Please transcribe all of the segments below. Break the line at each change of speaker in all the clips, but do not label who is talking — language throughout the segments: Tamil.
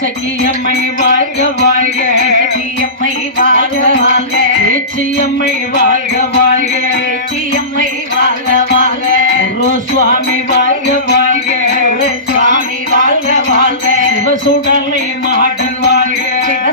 இசக்கியம்மை வாழ்க
வாழ்க.
இசக்கியம்மை வாழ்க
வாழ்க.
வாழ்க சுவாமி வாழ்க சுடலை மாடன் வாழ்க.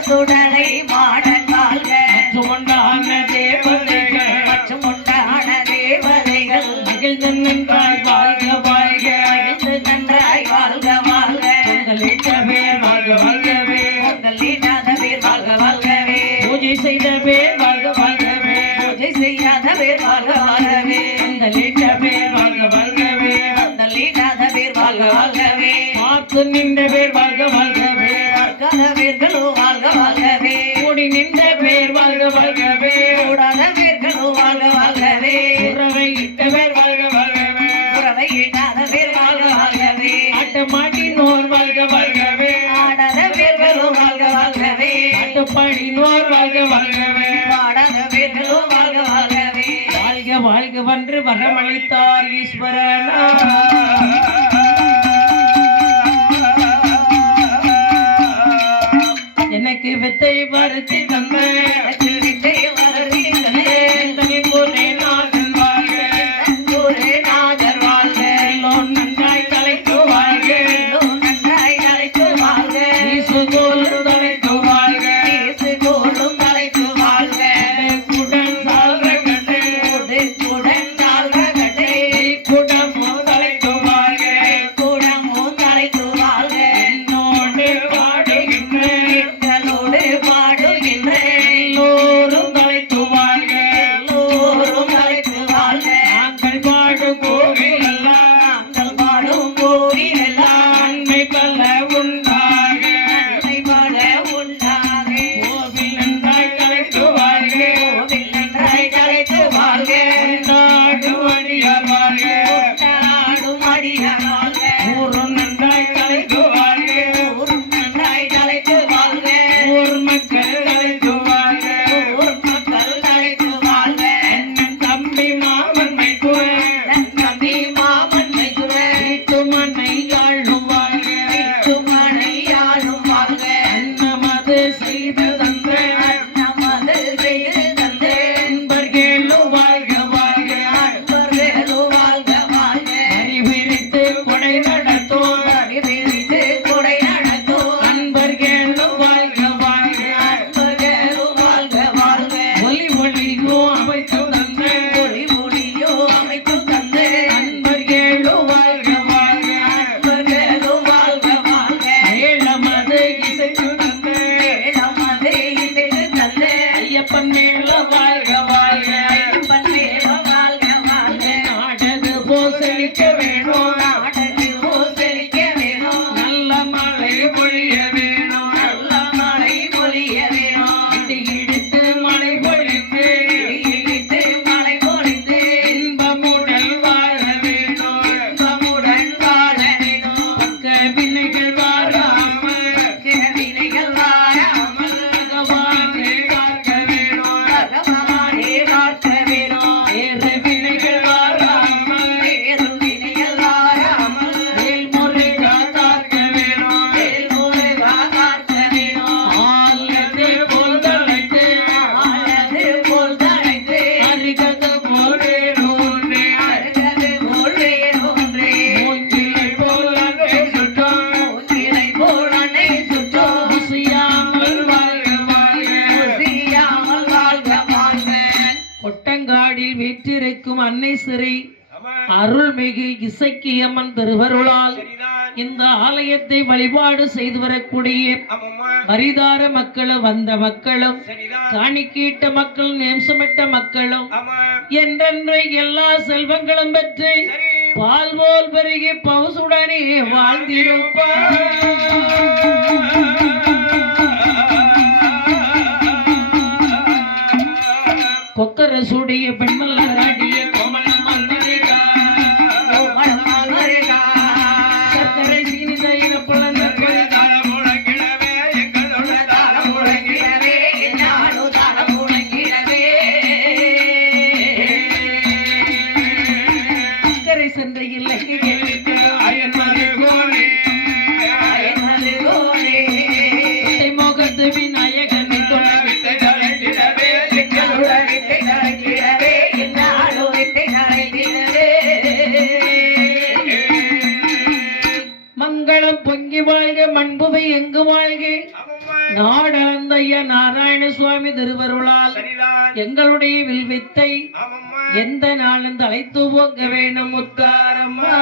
சுடலை மாடன் வாழ்க.
சுமண்டான தேவதைகள்.
சுமண்டான தேவதைகள்.
மகிழ்ந்த நன்றாய் வாழ்க வாழ்க.
மகிழ்ந்து நன்றாய் வாழ்க வாழ்க.
உங்களிட்ட பேர் வாழ்க வாழ்கவே.
உங்களிடாத பேர் வாழ்க வாழ்கவே.
பூஜை செய்த பேர் வாழ்க வாழ்கவே.
பூஜை செய்யாத பேர் வாழ்க வாழ்கவே.
உங்களிட்ட பேர் வாழ்க வாழ்கவே.
உங்களிடாத பேர் வாழ்க வாழ்கவே.
பார்த்து நின்ற பேர் வாழவே
கூடாத பேர்களும் வாழ வாழவே
உறவை இட்ட பேர் வாழ்க வாழ்கவே.
உறவை இட்டாத பேர் வாழ்க
வன்று வரமளித்தார் ஈஸ்வரனா. எனக்கு வித்தை
பருத்தி தன்மை Yeah.
திருவடியில் வீற்றிருக்கும் அன்னை சிறை அருள்மிகு இசக்கியம்மன் திருவருளால் இந்த ஆலயத்தை வழிபாடு செய்து வரக்கூடிய வரிதார மக்களும் வந்த மக்களும் காணிக்கீட்ட மக்களும் நேம்சமிட்ட மக்களும் என்றென்று எல்லா செல்வங்களும் பெற்று பால் போல் பெருகி பவுசுடனே வாழ்ந்திருப்பார். சுடைய பெண்மல மண்புவை எங்கு வாழ்க? நாடளந்த ஐயா நாராயண சுவாமி திருவருளால் எங்களுடைய வில்வித்தை எந்த நாளும் தலைத்து போங்க வேணும் முத்தாரம்மா.